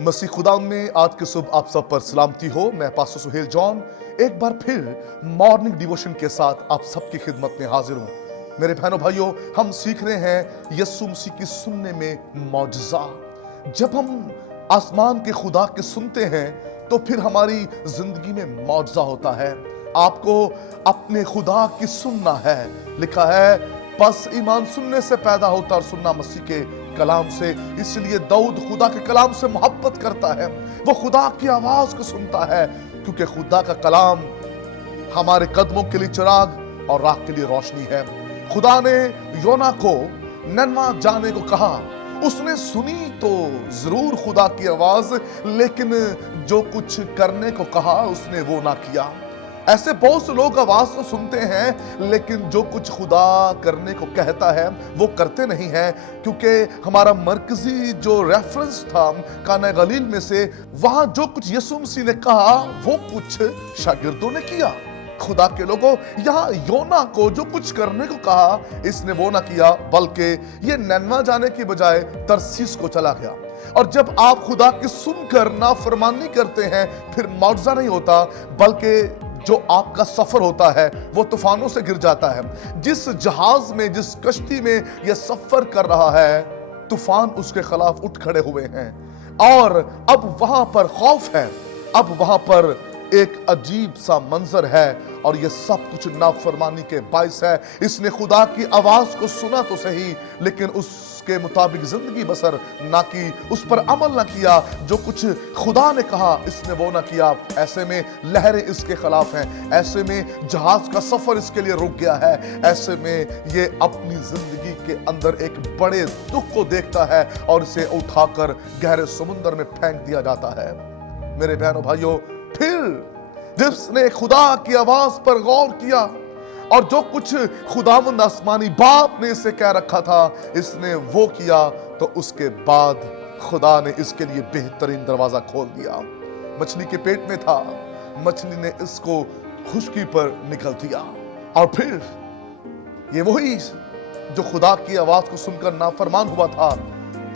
मसीह खुदा में आज की सुबह आप सब पर सलामती हो। मैं पास्टर सुहेल जॉन एक बार फिर मॉर्निंग डिवोशन के साथ आप सबकी खिदमत में हाजिर हूँ। मेरे बहनों भाइयों, हम सीख रहे हैं यीशु मसीह की सुनने में मौजज़ा। जब हम आसमान के खुदा के सुनते हैं तो फिर हमारी जिंदगी में मौजज़ा होता है। आपको अपने खुदा की सुनना है। लिखा है, बस ईमान सुनने से पैदा होता और सुनना मसीह के कलाम से। इसलिए दाऊद खुदा के कलाम से मोहब्बत करता है। वो खुदा की आवाज को सुनता है, क्योंकि खुदा का कलाम हमारे कदमों के लिए चिराग और राह के लिए रोशनी है। खुदा ने योना को नन्वा जाने को कहा। उसने सुनी तो जरूर खुदा की आवाज, लेकिन जो कुछ करने को कहा उसने वो ना किया। ऐसे बहुत से लोग आवाज तो सुनते हैं, लेकिन जो कुछ खुदा करने को कहता है वो करते नहीं है। क्योंकि हमारा मरकजी जो रेफरेंस था काना गलील में से, वहां जो कुछ यीशु मसीह ने कहा वो कुछ शागिर्दों ने किया। खुदा के लोगों, यहाँ योना को जो कुछ करने को कहा इसने वो ना किया, बल्कि ये नन्वा जाने की बजाय तरसीस को चला गया। और जब आप खुदा की सुनकर नाफरमानी करते हैं, फिर मौजज़ा नहीं होता, बल्कि जो आपका सफर होता है वो तूफानों से गिर जाता है। जिस जहाज में, जिस कश्ती में यह सफर कर रहा है, तूफान उसके खिलाफ उठ खड़े हुए हैं और अब वहां पर खौफ है। अब वहां पर एक अजीब सा मंजर है और यह सब कुछ नाफरमानी के बाइस है। इसने खुदा की आवाज को सुना तो सही, लेकिन उसके मुताबिक जिंदगी बसर ना की, उस पर अमल ना किया। जो कुछ खुदा ने कहा इसने वो ना किया। ऐसे में लहरें इसके खिलाफ हैं। ऐसे में जहाज का सफर इसके लिए रुक गया है। ऐसे में ये अपनी जिंदगी के अंदर एक बड़े दुख को देखता है और इसे उठाकर गहरे समुद्र में फेंक दिया जाता है। मेरे बहनों भाइयों, फिर जिसने खुदा की आवाज पर गौर किया और जो कुछ खुदावंद आसमानी बाप ने इसे कह रखा था इसने वो किया, तो उसके बाद खुदा ने इसके लिए बेहतरीन दरवाजा खोल दिया। मछली के पेट में था, मछली ने इसको खुशकी पर निकल दिया। और फिर ये वही जो खुदा की आवाज को सुनकर नाफरमान हुआ था,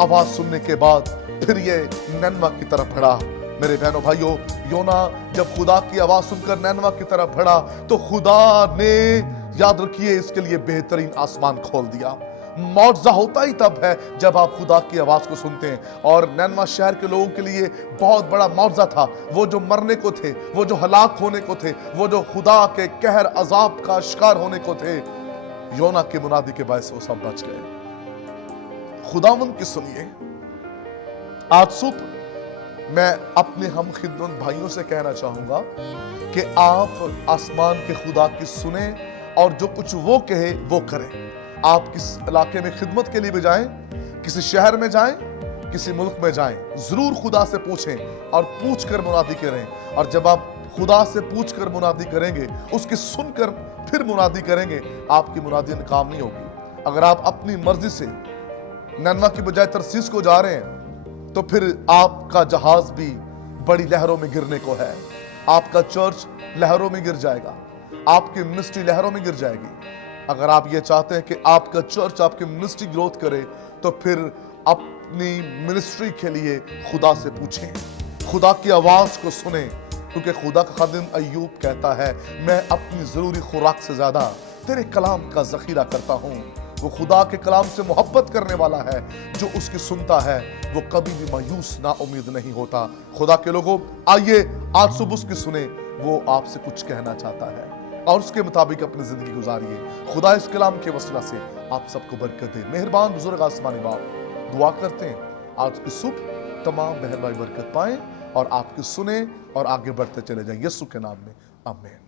आवाज सुनने के बाद फिर ये नन्वा की तरफ बढ़ा। मेरे बहनों भाइयों, योना जब खुदा की आवाज सुनकर नैनवा की तरफ बढ़ा तो खुदा ने, याद रखिए, इसके लिए बेहतरीन आसमान खोल दिया। मौजज़ा होता ही तब है जब आप खुदा की आवाज को सुनते हैं। और नैनवा शहर के लोगों के लिए बहुत बड़ा मौजज़ा था। वो जो मरने को थे, वो जो हलाक होने को थे, वो जो खुदा के कहर अजाब का शिकार होने को थे, योना के मुनादी के बायस वो सब बच गए। खुदावंद की सुनिए, आज सुबह मैं अपने हम खिदमत भाइयों से कहना चाहूंगा कि आप आसमान के खुदा की सुने और जो कुछ वो कहे वो करें। आप किस इलाके में खिदमत के लिए भी जाएं, किसी शहर में जाएं, किसी मुल्क में जाएं, जरूर खुदा से पूछें और पूछ कर मुनादी करें। और जब आप खुदा से पूछ कर मुनादी करेंगे, उसकी सुनकर फिर मुनादी करेंगे, आपकी मुनादी नाकाम नहीं होगी। अगर आप अपनी मर्जी से नन्वा की बजाय तरसीस को जा रहे हैं, तो फिर आपका जहाज भी बड़ी लहरों में गिरने को है। आपका चर्च लहरों में गिर जाएगा, आपकी मिनिस्ट्री लहरों में गिर जाएगी। अगर आप ये चाहते हैं कि आपका चर्च, आपकी मिनिस्ट्री ग्रोथ करे, तो फिर अपनी मिनिस्ट्री के लिए खुदा से पूछें, खुदा की आवाज को सुने। क्योंकि खुदा का खादिम अय्यूब कहता है, मैं अपनी जरूरी खुराक से ज्यादा तेरे कलाम का जखीरा करता हूँ। वो खुदा के कलाम से मोहब्बत करने वाला है। जो उसकी सुनता है वो कभी भी मायूस ना उम्मीद नहीं होता। खुदा के लोगों, आइए आज सुबह उसकी सुने। वो आपसे कुछ कहना चाहता है और उसके मुताबिक अपनी जिंदगी गुजारिए। खुदा इस कलाम के वसीला से आप सबको बरकत दे। मेहरबान बुजुर्ग आसमानी बाप, दुआ करते हैं आज की सुबह तमाम बहन भाई बरकत पाएं और आपकी सुने और आगे बढ़ते चले जाएं। यीशु के नाम में आमीन।